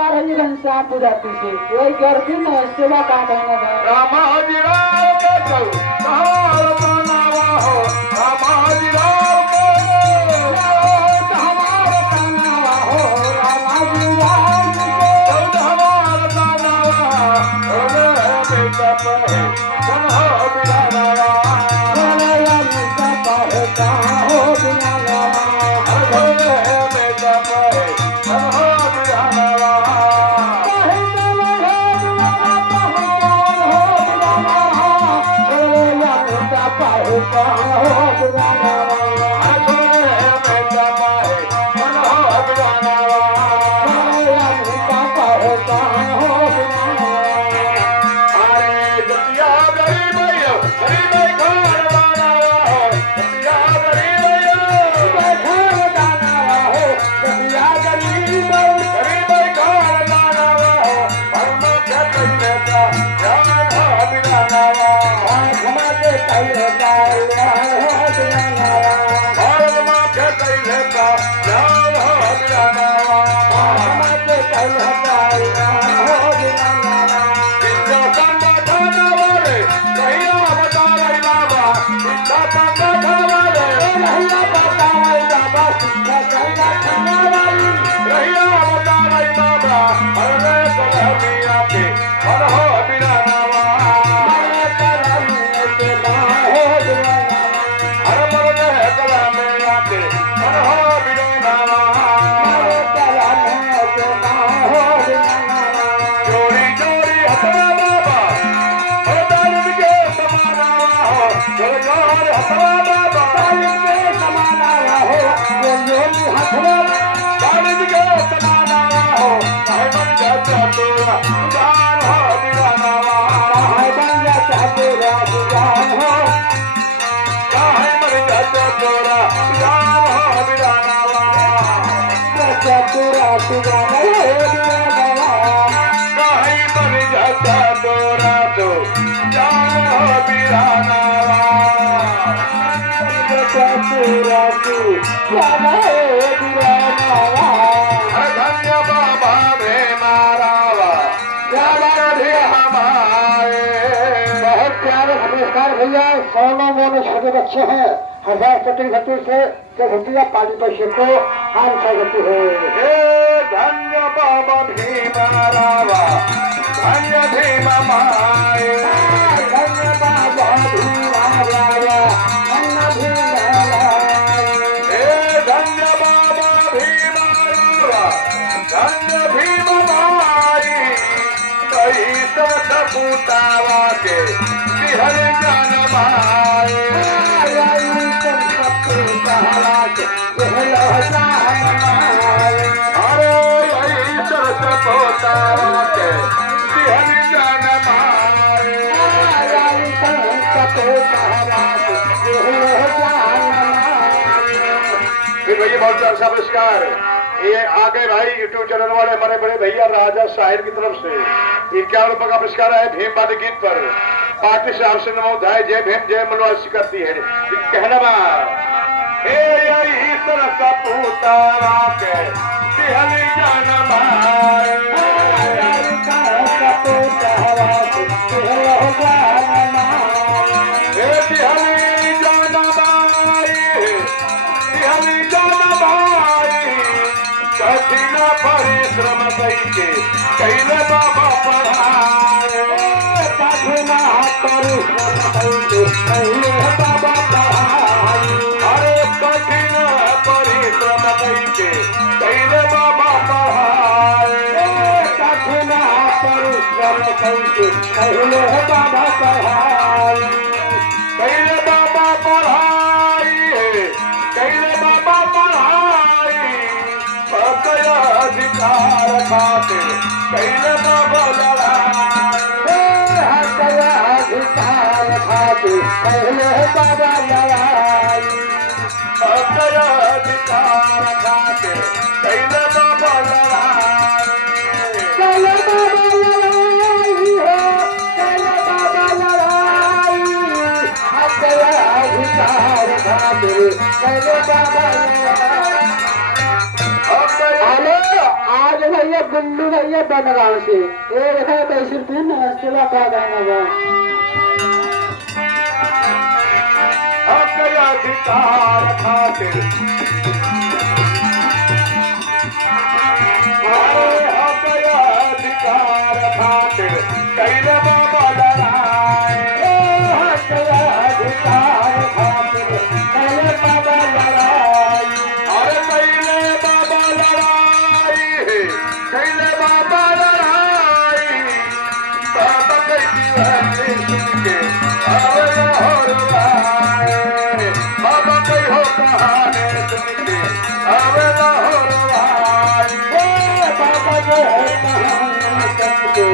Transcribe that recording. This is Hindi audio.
जाती से कोई गर्दी न सेवा का कहना है रामाजी राव के चल कहां बनावा हो रामाजी राव के हमारा बनावा हो रामाजी राव के हमारा बनावा ओले बेटा पे कन्हा बिरानावा ओले बेटा पे कन्हा बिरानावा ओले बेटा पे कन्हा बिरानावा सोनो मोनो छोटे बच्चे हैं 1000 से घटिया पाली पैसे को हम सकते हो धन्य बाबा भीमारावा धन्य भीमा माए धन्य बाबा भीमारावा धन्य भीमारावा धन्य बाबा भीमारावा धन्य भीमा माई कई सपूतावा के हरे जान माए भैया बहुत अच्छा पुरस्कार ये आगे भाई यूट्यूब चैनल वाले हमारे बड़े भैया राजा साहिर की तरफ से 51 रुपए का पुरस्कार है भीम वाद्य गीत पर पार्टी से आपसे नमोधाय जय भीम जय मलवासी करती है कहना हे ईश्वर का पूतारा के तिहली जान माए कठिन परिश्रम के कैले बाबा पढ़ाए कठिन परिश्रम कैले बाबा पढ़ाए अरे कठिन परिश्रम के कैले बाबा पढ़ाए कठिन परिश्रम कैले खातिर कैले बाबा लड़ाई अपना अधिकार खातिर कैले बाबा लड़ाई कैले बाबा लड़ाई हो कैले बाबा लड़ाई अपना अधिकार खातिर कैले बाबा लड़ाई। हेलो आज भैया गुल्लू भैया बनगांव से ये देखा पैसे रुपये नमस्ते बाबा देंगे अपना अधिकार खातिर अपना अधिकार खातिर कैले बाबा लड़ाई अपना अधिकार खातिर कैले बाबा लड़ाई अरे कैले बाबा लड़ाई कैले बाबा लड़ाई बाबा कैसी बातें सुन के आवे लाहौर भाई बाबा कई हो कहानी सुन के आवे लाहौर भाई बाबा जो है कहानी सुन के